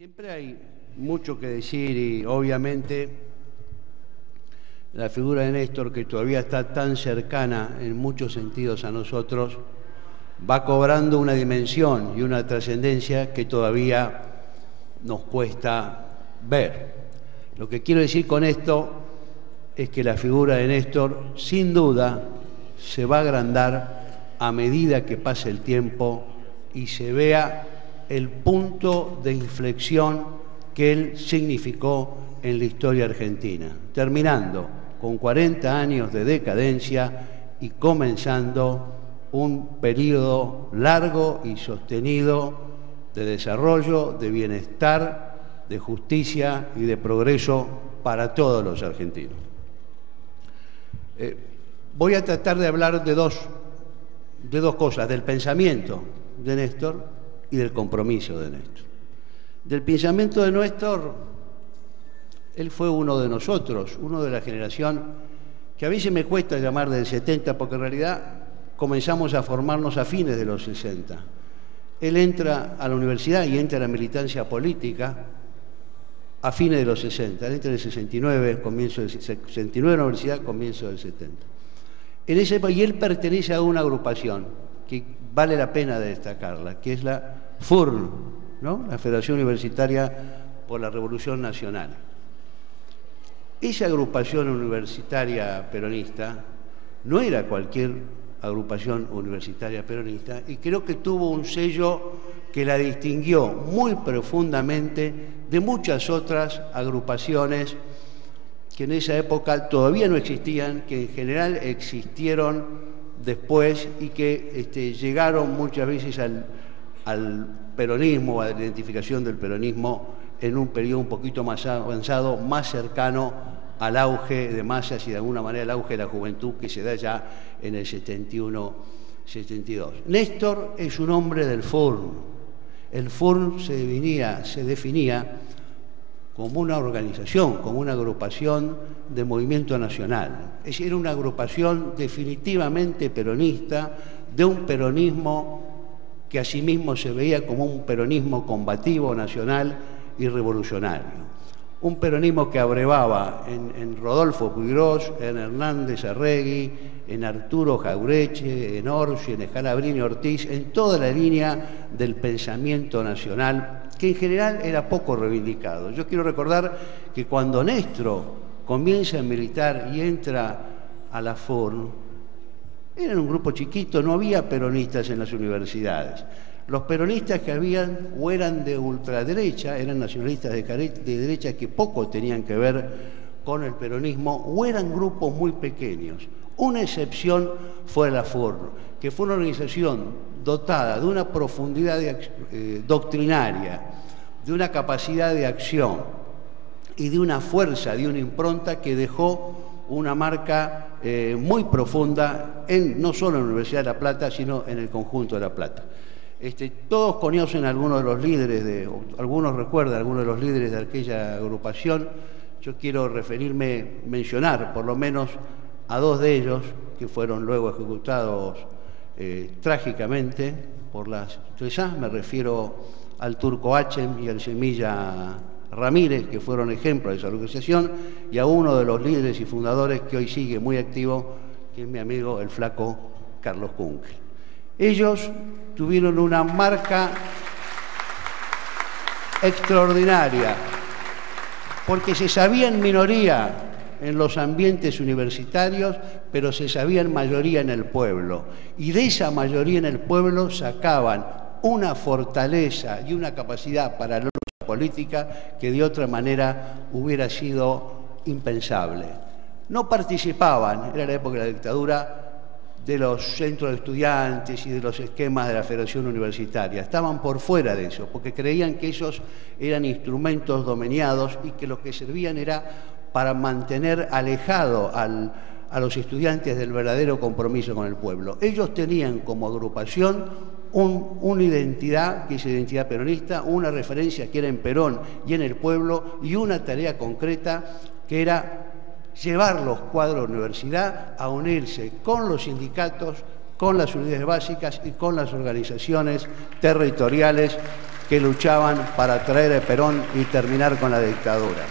Siempre hay mucho que decir y obviamente la figura de Néstor, que todavía está tan cercana en muchos sentidos a nosotros, va cobrando una dimensión y una trascendencia que todavía nos cuesta ver. Lo que quiero decir con esto es que la figura de Néstor, sin duda, se va a agrandar a medida que pase el tiempo y se vea el punto de inflexión que él significó en la historia argentina, terminando con 40 años de decadencia y comenzando un periodo largo y sostenido de desarrollo, de bienestar, de justicia y de progreso para todos los argentinos. Voy a tratar de hablar de dos cosas, del pensamiento de Néstor y del compromiso de Néstor. Del pensamiento de Néstor, él fue uno de nosotros, uno de la generación que a veces me cuesta llamar del 70, porque en realidad comenzamos a formarnos a fines de los 60. Él entra a la universidad y entra a la militancia política a fines de los 60. Él entra en el 69, comienzo del 69 en la universidad, comienzo del 70. En ese, y él pertenece a una agrupación que vale la pena destacarla, que es la FURN, ¿no? La Federación Universitaria por la Revolución Nacional. Esa agrupación universitaria peronista no era cualquier agrupación universitaria peronista y creo que tuvo un sello que la distinguió muy profundamente de muchas otras agrupaciones que en esa época todavía no existían, que en general existieron después y que llegaron muchas veces al peronismo, a la identificación del peronismo en un periodo un poquito más avanzado, más cercano al auge de masas y de alguna manera al auge de la juventud que se da ya en el 71-72. Néstor es un hombre del FURN. El FURN se definía como una organización, como una agrupación de movimiento nacional. Es decir, era una agrupación definitivamente peronista, de un peronismo que asimismo se veía como un peronismo combativo, nacional y revolucionario. Un peronismo que abrevaba en Rodolfo Puigros, en Hernández Arregui, en Arturo Jaureche, en Orsi, en Scalabrini Ortiz, en toda la línea del pensamiento nacional, que en general era poco reivindicado. Yo quiero recordar que cuando Néstor comienza a militar y entra a la FURN, era un grupo chiquito, no había peronistas en las universidades. Los peronistas que habían o eran de ultraderecha, eran nacionalistas de derecha que poco tenían que ver con el peronismo, o eran grupos muy pequeños. Una excepción fue la FURN, que fue una organización dotada de una profundidad doctrinaria, de una capacidad de acción y de una fuerza, de una impronta que dejó una marca muy profunda no solo en la Universidad de La Plata, sino en el conjunto de La Plata. Todos conocen a algunos de los líderes, algunos recuerdan a algunos de los líderes de aquella agrupación. Yo quiero mencionar por lo menos a dos de ellos que fueron luego ejecutados trágicamente por las autoridades. Me refiero al Turco Hachem y al Semilla Ramírez, que fueron ejemplos de esa organización, y a uno de los líderes y fundadores que hoy sigue muy activo, que es mi amigo el flaco Carlos Kunkel. Ellos tuvieron una marca extraordinaria, porque se sabían minoría en los ambientes universitarios, pero se sabían mayoría en el pueblo. Y de esa mayoría en el pueblo sacaban una fortaleza y una capacidad para la lucha política que de otra manera hubiera sido impensable. No participaban, era la época de la dictadura, de los centros de estudiantes y de los esquemas de la Federación Universitaria. Estaban por fuera de eso, porque creían que esos eran instrumentos domeñados y que lo que servían era para mantener alejado a los estudiantes del verdadero compromiso con el pueblo. Ellos tenían como agrupación una identidad, que es identidad peronista, una referencia que era en Perón y en el pueblo, y una tarea concreta que era llevar los cuadros de la universidad a unirse con los sindicatos, con las unidades básicas y con las organizaciones territoriales que luchaban para traer a Perón y terminar con la dictadura.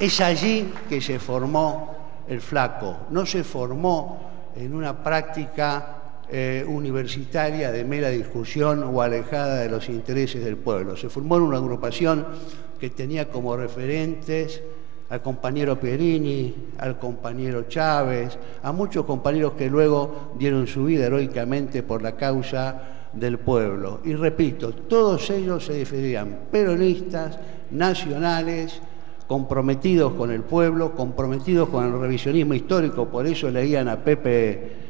Es allí que se formó el Flaco, no se formó en una práctica universitaria de mera discusión o alejada de los intereses del pueblo. Se formó en una agrupación que tenía como referentes al compañero Pierini, al compañero Chávez, a muchos compañeros que luego dieron su vida heroicamente por la causa del pueblo. Y repito, todos ellos se definían peronistas, nacionales, comprometidos con el pueblo, comprometidos con el revisionismo histórico, por eso leían a Pepe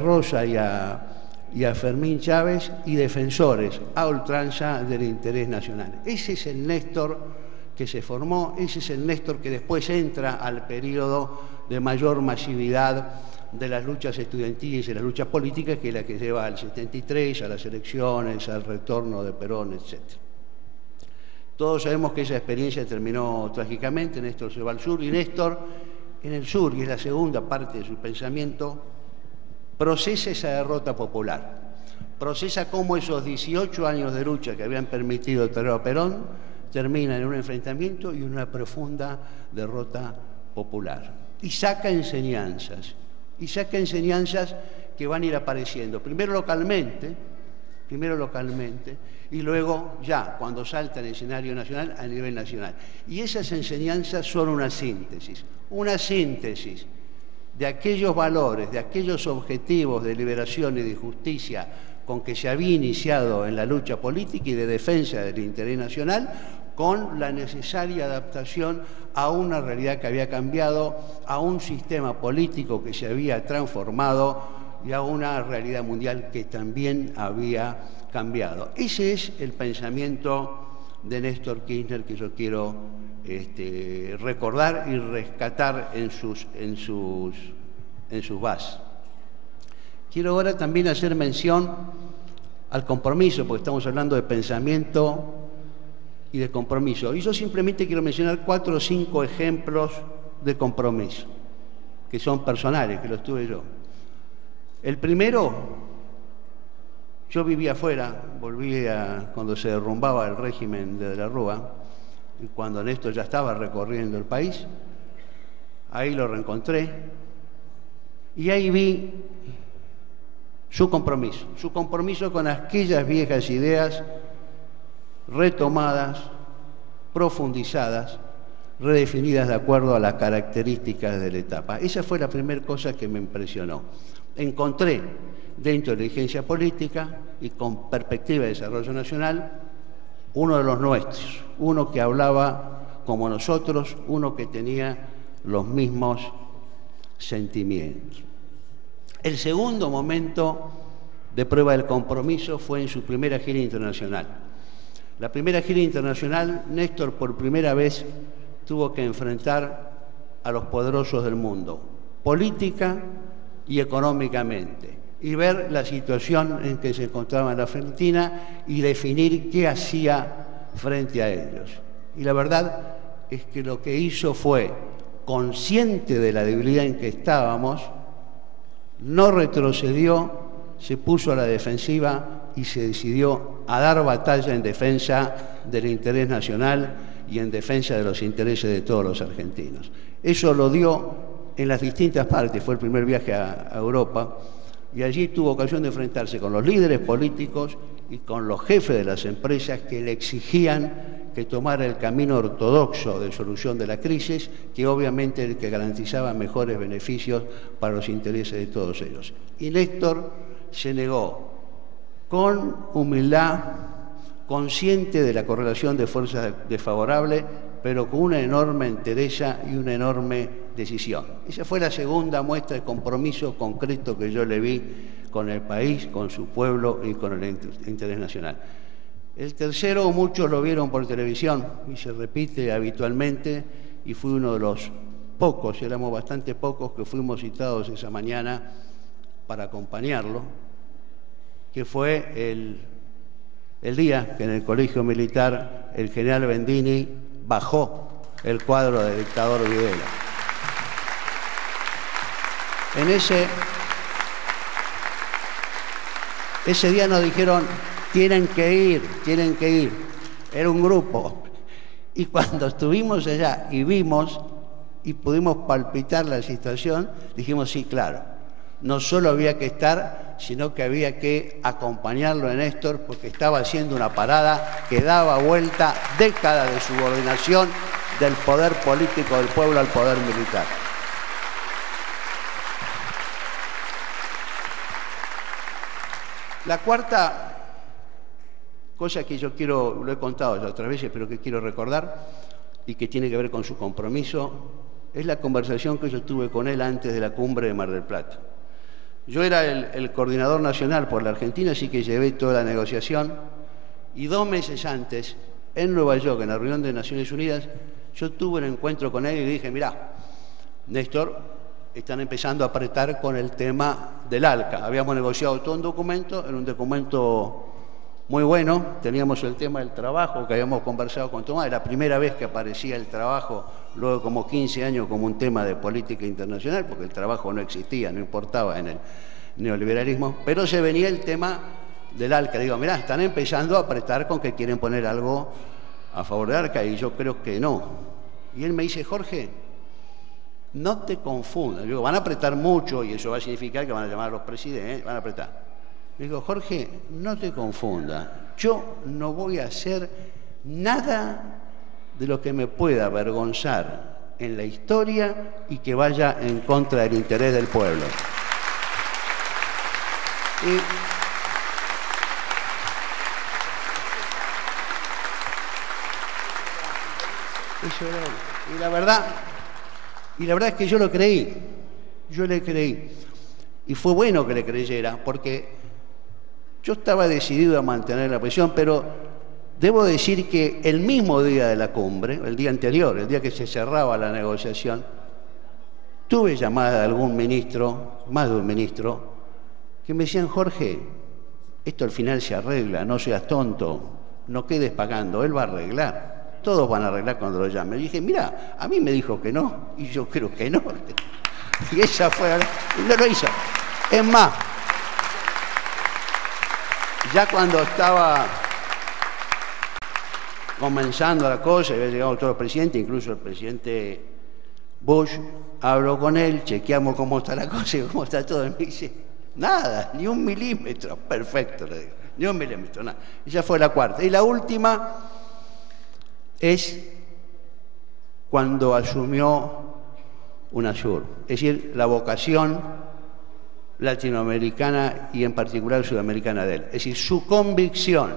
Rosa y a Fermín Chávez, y defensores a ultranza del interés nacional. Ese es el Néstor que se formó, ese es el Néstor que después entra al periodo de mayor masividad de las luchas estudiantiles y las luchas políticas, que es la que lleva al 73, a las elecciones, al retorno de Perón, etc. Todos sabemos que esa experiencia terminó trágicamente. Néstor se va al sur, y Néstor, en el sur, y es la segunda parte de su pensamiento, procesa esa derrota popular. Procesa cómo esos 18 años de lucha que habían permitido traer a Perón terminan en un enfrentamiento y una profunda derrota popular. Y saca enseñanzas que van a ir apareciendo, primero localmente, y luego ya, cuando salta al escenario nacional, a nivel nacional. Y esas enseñanzas son una síntesis de aquellos valores, de aquellos objetivos de liberación y de justicia con que se había iniciado en la lucha política y de defensa del interés nacional, con la necesaria adaptación a una realidad que había cambiado, a un sistema político que se había transformado y a una realidad mundial que también había cambiado. Ese es el pensamiento de Néstor Kirchner que yo quiero recordar y rescatar en sus bases. Quiero ahora también hacer mención al compromiso, porque estamos hablando de pensamiento y de compromiso. Y yo simplemente quiero mencionar 4 o 5 ejemplos de compromiso, que son personales, que los tuve yo. El primero, yo vivía afuera, cuando se derrumbaba el régimen de la Rúa, y cuando Néstor ya estaba recorriendo el país, ahí lo reencontré, y ahí vi su compromiso con aquellas viejas ideas retomadas, profundizadas, redefinidas de acuerdo a las características de la etapa. Esa fue la primera cosa que me impresionó. Encontré dentro de la dirigencia política y con perspectiva de desarrollo nacional uno de los nuestros, uno que hablaba como nosotros, uno que tenía los mismos sentimientos. El segundo momento de prueba del compromiso fue en su primera gira internacional. La primera gira internacional, Néstor por primera vez tuvo que enfrentar a los poderosos del mundo, política y económicamente, y ver la situación en que se encontraba la Argentina y definir qué hacía frente a ellos. Y la verdad es que lo que hizo fue, consciente de la debilidad en que estábamos, no retrocedió, se puso a la defensiva y se decidió a dar batalla en defensa del interés nacional y en defensa de los intereses de todos los argentinos. Eso lo dio en las distintas partes, fue el primer viaje a Europa, y allí tuvo ocasión de enfrentarse con los líderes políticos y con los jefes de las empresas que le exigían que tomara el camino ortodoxo de solución de la crisis, que obviamente el que garantizaba mejores beneficios para los intereses de todos ellos. Y Néstor se negó con humildad, consciente de la correlación de fuerzas desfavorables, pero con una enorme entereza y una enorme decisión. Esa fue la segunda muestra de compromiso concreto que yo le vi con el país, con su pueblo y con el interés nacional. El tercero, muchos lo vieron por televisión y se repite habitualmente, y fui uno de los pocos, éramos bastante pocos, que fuimos citados esa mañana para acompañarlo, que fue el día que en el Colegio Militar el general Bendini bajó el cuadro de dictador Videla. Ese día nos dijeron, tienen que ir, tienen que ir. Era un grupo. Y cuando estuvimos allá y vimos y pudimos palpitar la situación, dijimos, sí, claro, no solo había que estar, sino que había que acompañarlo a Néstor, porque estaba haciendo una parada que daba vuelta décadas de subordinación del poder político del pueblo al poder militar. La cuarta cosa que yo quiero, lo he contado ya otras veces, pero que quiero recordar y que tiene que ver con su compromiso, es la conversación que yo tuve con él antes de la cumbre de Mar del Plata. Yo era el coordinador nacional por la Argentina, así que llevé toda la negociación, y 2 meses antes, en Nueva York, en la reunión de Naciones Unidas, yo tuve un encuentro con él y le dije, mirá, Néstor, están empezando a apretar con el tema del ALCA. Habíamos negociado todo un documento, era un documento muy bueno, teníamos el tema del trabajo que habíamos conversado con Tomás, era la primera vez que aparecía el trabajo, luego de como 15 años, como un tema de política internacional, porque el trabajo no existía, no importaba en el neoliberalismo, pero se venía el tema del ALCA. Digo, mirá, están empezando a apretar con que quieren poner algo a favor de ALCA, y yo creo que no. Y él me dice, Jorge, no te confundas. Digo, van a apretar mucho y eso va a significar que van a llamar a los presidentes, van a apretar. Le digo, Jorge, no te confundas, yo no voy a hacer nada de lo que me pueda avergonzar en la historia y que vaya en contra del interés del pueblo. Y la verdad es que yo lo creí, yo le creí. Y fue bueno que le creyera, porque yo estaba decidido a mantener la presión, pero debo decir que el mismo día de la cumbre, el día anterior, el día que se cerraba la negociación, tuve llamada de algún ministro, más de un ministro, que me decían, Jorge, esto al final se arregla, no seas tonto, no quedes pagando, él va a arreglar, todos van a arreglar cuando lo llame. Y dije, mira, a mí me dijo que no, y yo creo que no. Y ella fue, y no lo hizo. Es más, ya cuando estaba comenzando la cosa, había llegado todos los presidentes, incluso el presidente Bush, hablo con él, chequeamos cómo está la cosa y cómo está todo, y me dice, nada, ni 1 milímetro, perfecto, le digo, ni 1 milímetro, nada. Esa fue la cuarta. Y la última es cuando asumió UNASUR, es decir, la vocación latinoamericana y en particular sudamericana de él. Es decir, su convicción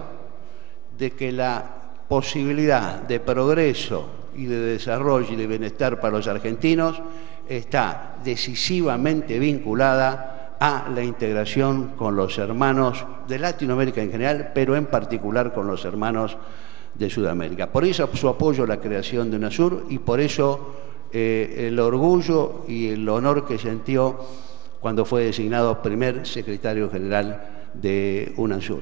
de que la posibilidad de progreso y de desarrollo y de bienestar para los argentinos está decisivamente vinculada a la integración con los hermanos de Latinoamérica en general, pero en particular con los hermanos de Sudamérica. Por eso su apoyo a la creación de UNASUR y por eso el orgullo y el honor que sintió cuando fue designado primer secretario general de UNASUR.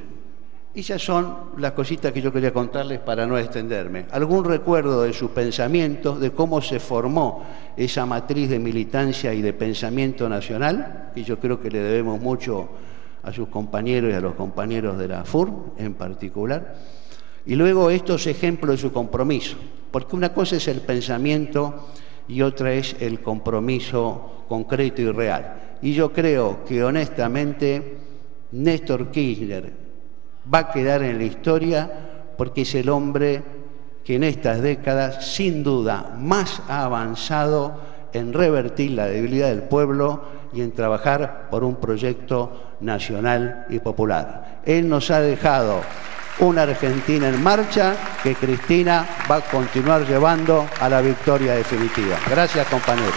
Esas son las cositas que yo quería contarles para no extenderme. Algún recuerdo de sus pensamientos, de cómo se formó esa matriz de militancia y de pensamiento nacional, que yo creo que le debemos mucho a sus compañeros y a los compañeros de la FUR en particular. Y luego estos ejemplos de su compromiso, porque una cosa es el pensamiento y otra es el compromiso concreto y real. Y yo creo que honestamente Néstor Kirchner va a quedar en la historia porque es el hombre que en estas décadas sin duda más ha avanzado en revertir la debilidad del pueblo y en trabajar por un proyecto nacional y popular. Él nos ha dejado una Argentina en marcha que Cristina va a continuar llevando a la victoria definitiva. Gracias, compañeros.